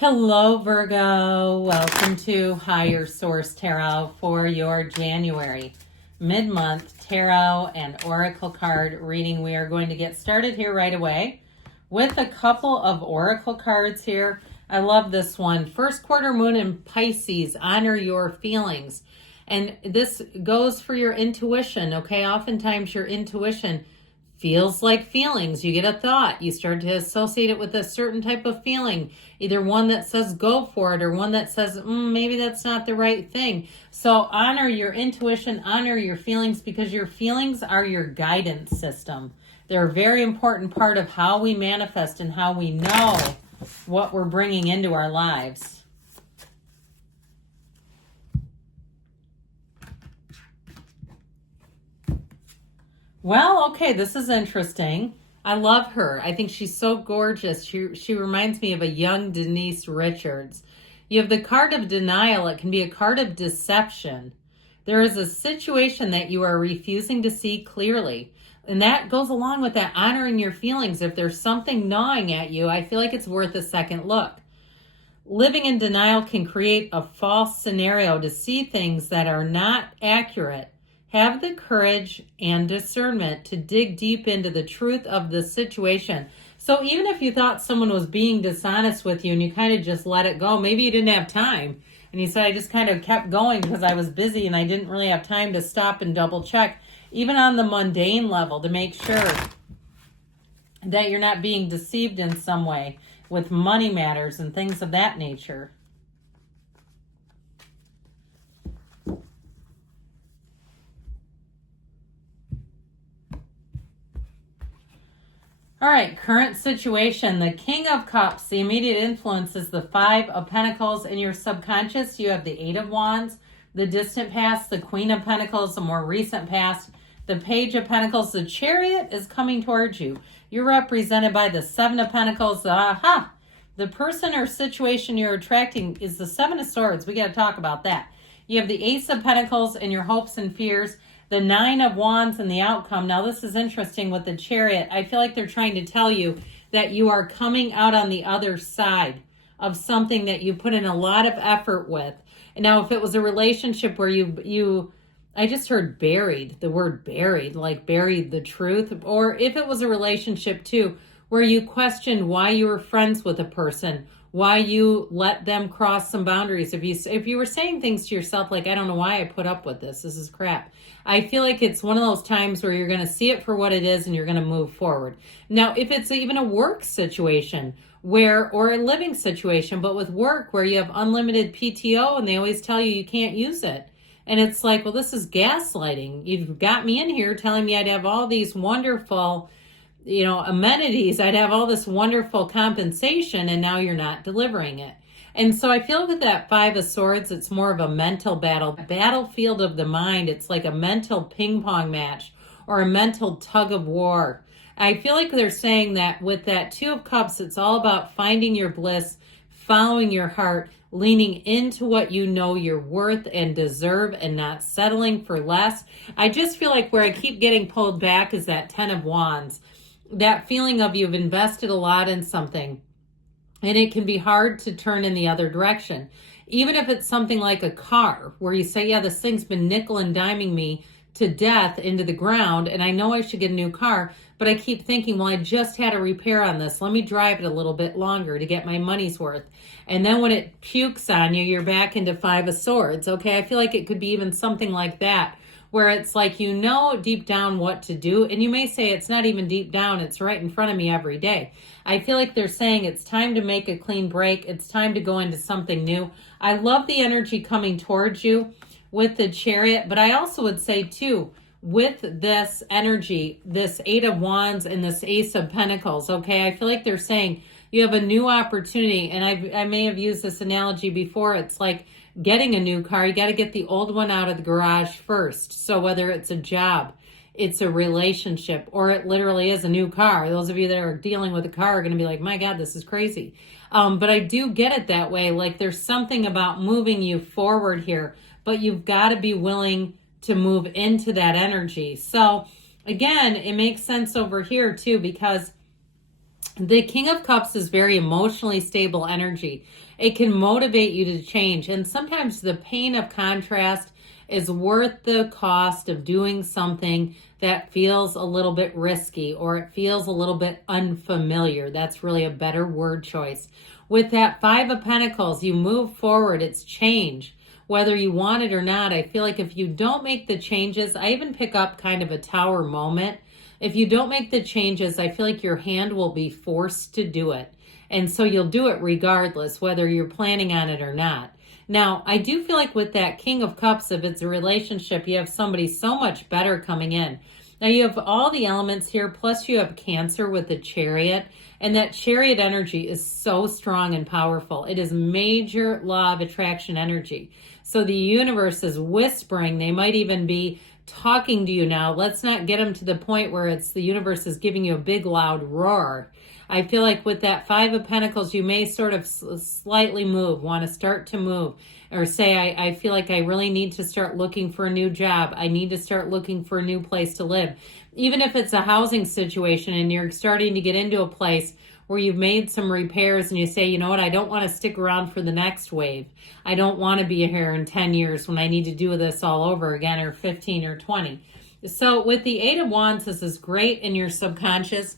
Hello, Virgo. Welcome to Higher Source Tarot for your January mid-month tarot and oracle card reading. We are going to get started here right away with a couple of oracle cards here. I love this one. First quarter moon in Pisces, honor your feelings. And this goes for your intuition, okay? Oftentimes your intuition feels like feelings. You get a thought, you start to associate it with a certain type of feeling, either one that says go for it or one that says maybe that's not the right thing. So honor your intuition, honor your feelings, because your feelings are your guidance system. They're a very important part of how we manifest and how we know what we're bringing into our lives. Well, okay, this is interesting. I love her. I think she's so gorgeous. She reminds me of a young Denise Richards. You have the card of denial. It can be a card of deception. There is a situation that you are refusing to see clearly. And that goes along with that honoring your feelings. If there's something gnawing at you, I feel like it's worth a second look. Living in denial can create a false scenario to see things that are not accurate. Have the courage and discernment to dig deep into the truth of the situation. So even if you thought someone was being dishonest with you and you kind of just let it go, maybe you didn't have time. And you said, I just kind of kept going because I was busy and I didn't really have time to stop and double check, even on the mundane level, to make sure that you're not being deceived in some way with money matters and things of that nature. All right, current situation. The King of Cups, the immediate influence is the Five of Pentacles. In your subconscious, you have the Eight of Wands, the distant past, the Queen of Pentacles, the more recent past, the Page of Pentacles. The Chariot is coming towards you. You're represented by the Seven of Pentacles. Aha! The person or situation you're attracting is the Seven of Swords. We got to talk about that. You have the Ace of Pentacles and your hopes and fears, the Nine of Wands and the outcome. Now, this is interesting with the Chariot. I feel like they're trying to tell you that you are coming out on the other side of something that you put in a lot of effort with. And now, if it was a relationship where I just heard buried, the word buried, like buried the truth. Or if it was a relationship too, where you questioned why you were friends with a person, why you let them cross some boundaries. If you were saying things to yourself like, I don't know why I put up with this. This is crap. I feel like it's one of those times where you're going to see it for what it is and you're going to move forward. Now, if it's even a work situation or a living situation, but with work where you have unlimited PTO and they always tell you can't use it. And it's like, well, this is gaslighting. You've got me in here telling me I'd have all these wonderful amenities. I'd have all this wonderful compensation, and now you're not delivering it. And so I feel with that Five of Swords, it's more of a mental battlefield of the mind. It's like a mental ping pong match or a mental tug of war. I feel like they're saying that with that Two of Cups, it's all about finding your bliss, following your heart, leaning into what you know you're worth and deserve and not settling for less. I just feel like where I keep getting pulled back is that Ten of Wands. That feeling of you've invested a lot in something and it can be hard to turn in the other direction. Even if it's something like a car where you say, yeah, this thing's been nickel and diming me to death into the ground and I know I should get a new car, but I keep thinking, well, I just had a repair on this. Let me drive it a little bit longer to get my money's worth. And then when it pukes on you, you're back into Five of Swords. Okay, I feel like it could be even something like that, where it's like you know deep down what to do. And you may say it's not even deep down, it's right in front of me every day. I feel like they're saying it's time to make a clean break. It's time to go into something new. I love the energy coming towards you with the Chariot, but I also would say too, with this energy, this Eight of Wands and this Ace of Pentacles, okay, I feel like they're saying you have a new opportunity. And I may have used this analogy before. It's like getting a new car, you got to get the old one out of the garage first. So whether it's a job, it's a relationship, or it literally is a new car. Those of you that are dealing with a car are going to be like, my God, this is crazy. But I do get it that way. Like there's something about moving you forward here, but you've got to be willing to move into that energy. So again, it makes sense over here too, because The King of Cups is very emotionally stable energy. It can motivate you to change. And sometimes the pain of contrast is worth the cost of doing something that feels a little bit risky, or it feels a little bit unfamiliar. That's really a better word choice. With that Five of Pentacles, you move forward. It's change. Whether you want it or not, I feel like if you don't make the changes, I even pick up kind of a tower moment. If you don't make the changes, I feel like your hand will be forced to do it. And so you'll do it regardless, whether you're planning on it or not. Now, I do feel like with that King of Cups, if it's a relationship, you have somebody so much better coming in. Now, you have all the elements here, plus you have Cancer with the Chariot. And that Chariot energy is so strong and powerful. It is major law of attraction energy. So the universe is whispering. They might even be talking to you now. Let's not get them to the point where it's the universe is giving you a big loud roar. I feel like with that Five of Pentacles, you may sort of slightly move, want to start to move, or say, I feel like I really need to start looking for a new job. I need to start looking for a new place to live. Even if it's a housing situation and you're starting to get into a place where you've made some repairs and you say, you know what, I don't want to stick around for the next wave. I don't want to be here in 10 years when I need to do this all over again, or 15 or 20. So with the Eight of Wands, this is great in your subconscious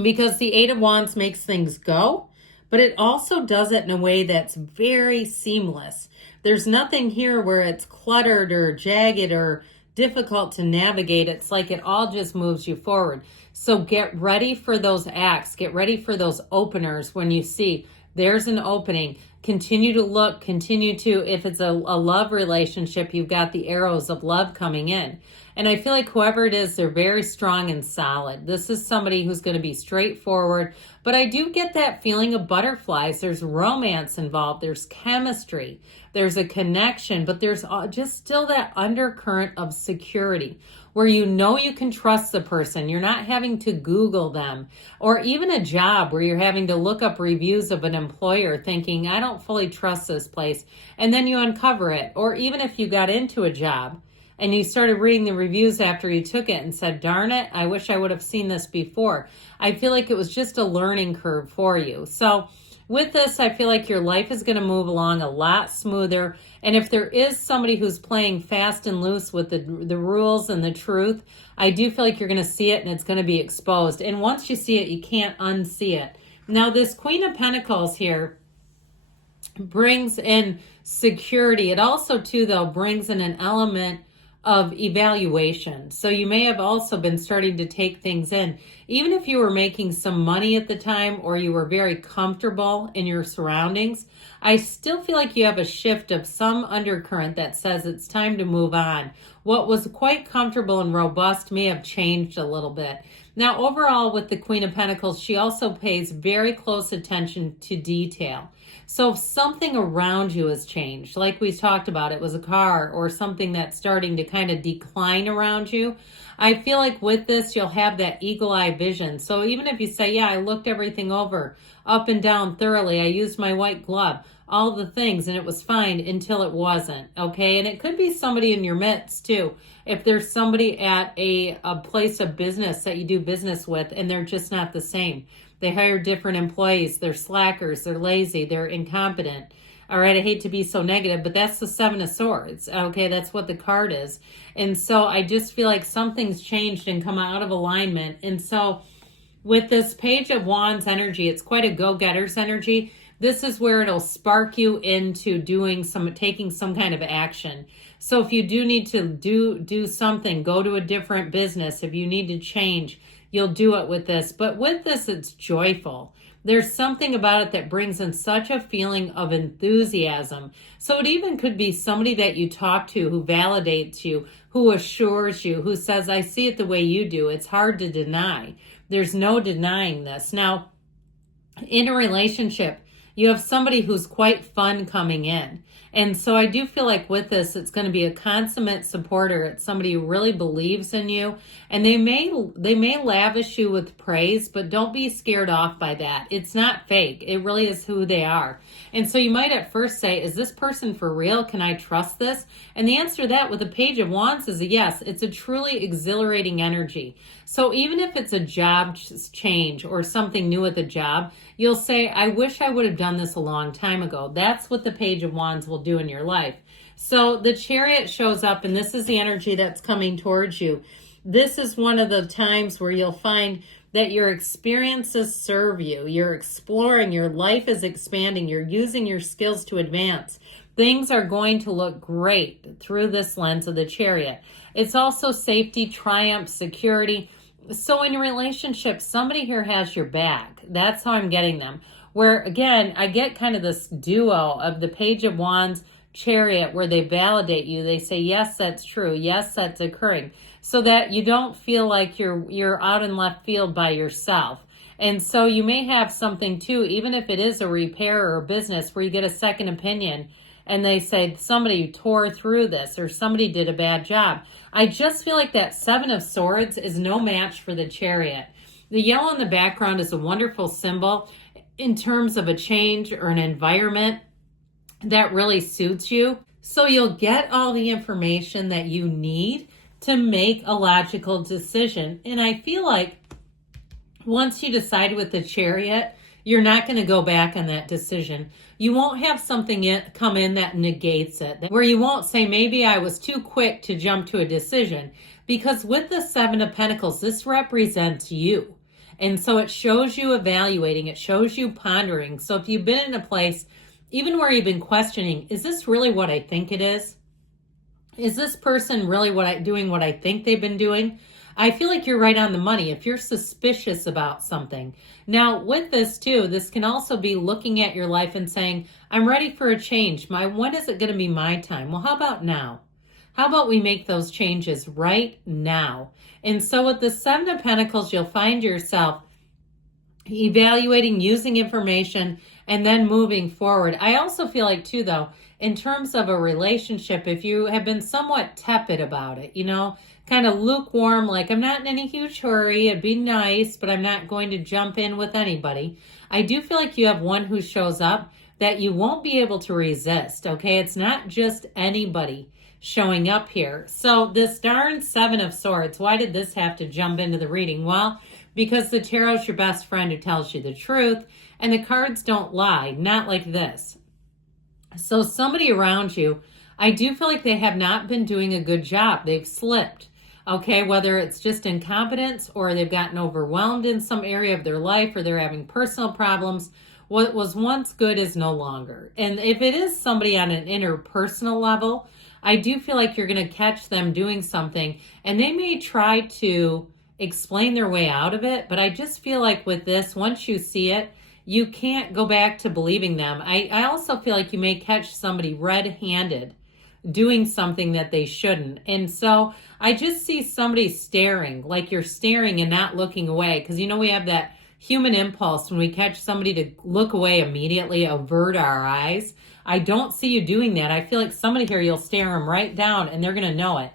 because the Eight of Wands makes things go, but it also does it in a way that's very seamless. There's nothing here where it's cluttered or jagged or difficult to navigate. It's like it all just moves you forward. So get ready for those acts. Get ready for those openers when you see there's an opening. Continue to look, continue to, if it's a love relationship, you've got the arrows of love coming in. And I feel like whoever it is, they're very strong and solid. This is somebody who's going to be straightforward. But I do get that feeling of butterflies. There's romance involved. There's chemistry. There's a connection. But there's just still that undercurrent of security where you know you can trust the person. You're not having to Google them. Or even a job where you're having to look up reviews of an employer thinking, I don't fully trust this place. And then you uncover it. Or even if you got into a job and you started reading the reviews after you took it and said, darn it, I wish I would have seen this before. I feel like it was just a learning curve for you. So with this, I feel like your life is going to move along a lot smoother. And if there is somebody who's playing fast and loose with the rules and the truth, I do feel like you're going to see it and it's going to be exposed. And once you see it, you can't unsee it. Now, this Queen of Pentacles here brings in security. It also, too, though, brings in an element of evaluation. So you may have also been starting to take things in. Even if you were making some money at the time or you were very comfortable in your surroundings, I still feel like you have a shift of some undercurrent that says it's time to move on. What was quite comfortable and robust may have changed a little bit. Now, overall, with the Queen of Pentacles, she also pays very close attention to detail. So if something around you has changed, like we talked about, it was a car or something that's starting to kind of decline around you, I feel like with this, you'll have that eagle eye vision. So even if you say, yeah, I looked everything over up and down thoroughly, I used my white glove, all the things, and it was fine until it wasn't, okay? And it could be somebody in your midst, too. If there's somebody at a place of business that you do business with and they're just not the same. They hire different employees. They're slackers. They're lazy. They're incompetent. All right, I hate to be so negative, but that's the Seven of Swords. Okay, that's what the card is. And so I just feel like something's changed and come out of alignment. And so with this Page of Wands energy, it's quite a go-getter's energy. This is where it'll spark you into taking some kind of action. So if you do need to do something, go to a different business. If you need to change, you'll do it with this. But with this, it's joyful. There's something about it that brings in such a feeling of enthusiasm. So it even could be somebody that you talk to who validates you, who assures you, who says, I see it the way you do. It's hard to deny. There's no denying this. Now, in a relationship, You have somebody who's quite fun coming in. And so I do feel like with this, it's going to be a consummate supporter. It's somebody who really believes in you, and they may lavish you with praise, but don't be scared off by that. It's not fake. It really is who they are. And so you might at first say, is this person for real? Can I trust this? And the answer to that with the Page of Wands is a yes. It's a truly exhilarating energy. So even if it's a job change or something new at the job, you'll say, I wish I would have done this a long time ago. That's what the Page of Wands will do in your life. So the Chariot shows up, and this is the energy that's coming towards you. This is one of the times where you'll find that your experiences serve you. You're exploring, your life is expanding, you're using your skills to advance. Things are going to look great through this lens of the Chariot. It's also safety, triumph, security. So in a relationship, somebody here has your back. That's how I'm getting them. Where, again, I get kind of this duo of the Page of Wands, Chariot, where they validate you. They say, yes, that's true. Yes, that's occurring. So that you don't feel like you're out in left field by yourself. And so you may have something too, even if it is a repair or a business, where you get a second opinion and they say somebody tore through this or somebody did a bad job. I just feel like that Seven of Swords is no match for the Chariot. The yellow in the background is a wonderful symbol in terms of a change or an environment that really suits you. So you'll get all the information that you need to make a logical decision. And I feel like once you decide with the Chariot, you're not going to go back on that decision. You won't have something come in that negates it, where you won't say, maybe I was too quick to jump to a decision. Because with the Seven of Pentacles, this represents you. And so it shows you evaluating, it shows you pondering. So if you've been in a place, even where you've been questioning, is this really what I think it is? Is this person really doing what I think they've been doing? I feel like you're right on the money if you're suspicious about something. Now, with this too, this can also be looking at your life and saying, I'm ready for a change. When is it going to be my time? Well, how about now? How about we make those changes right now? And so with the Seven of Pentacles, you'll find yourself evaluating, using information, and then moving forward. I also feel like too, though, in terms of a relationship, if you have been somewhat tepid about it, kind of lukewarm, like I'm not in any huge hurry, it'd be nice, but I'm not going to jump in with anybody. I do feel like you have one who shows up that you won't be able to resist, okay? It's not just anybody showing up here. So this darn Seven of Swords, why did this have to jump into the reading? Well, because the tarot's your best friend who tells you the truth, and the cards don't lie, not like this. So somebody around you, I do feel like they have not been doing a good job. They've slipped, okay? Whether it's just incompetence or they've gotten overwhelmed in some area of their life or they're having personal problems. What was once good is no longer. And if it is somebody on an interpersonal level, I do feel like you're going to catch them doing something, and they may try to explain their way out of it. But I just feel like with this, once you see it, you can't go back to believing them. I also feel like you may catch somebody red-handed doing something that they shouldn't. And so I just see somebody staring, like you're staring and not looking away. Because, we have that human impulse when we catch somebody to look away immediately, avert our eyes. I don't see you doing that. I feel like somebody here, you'll stare them right down and they're going to know it.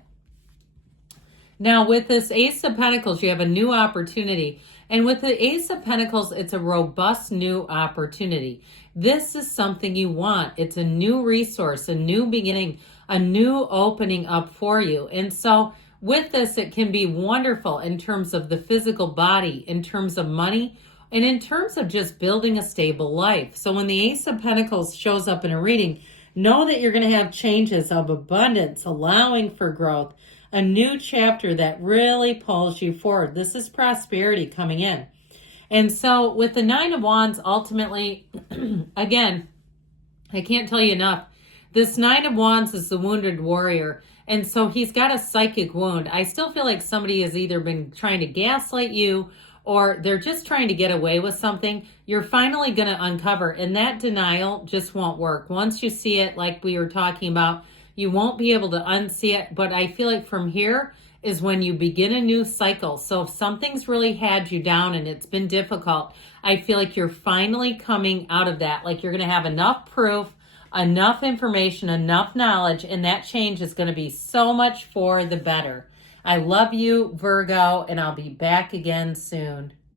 Now, with this Ace of Pentacles, you have a new opportunity. And with the Ace of Pentacles, it's a robust new opportunity. This is something you want. It's a new resource, a new beginning, a new opening up for you. And so with this, it can be wonderful in terms of the physical body, in terms of money, and in terms of just building a stable life. So when the Ace of Pentacles shows up in a reading, know that you're going to have changes of abundance, allowing for growth, a new chapter that really pulls you forward. This is prosperity coming in. And so with the Nine of Wands, ultimately, again, I can't tell you enough, this Nine of Wands is the wounded warrior. And so he's got a psychic wound. I still feel like somebody has either been trying to gaslight you or they're just trying to get away with something. You're finally going to uncover, and that denial just won't work. Once you see it, like we were talking about, you won't be able to unsee it. But I feel like from here, is when you begin a new cycle. So if something's really had you down and it's been difficult, I feel like you're finally coming out of that. Like you're going to have enough proof, enough information, enough knowledge, and that change is going to be so much for the better. I love you, Virgo, and I'll be back again soon.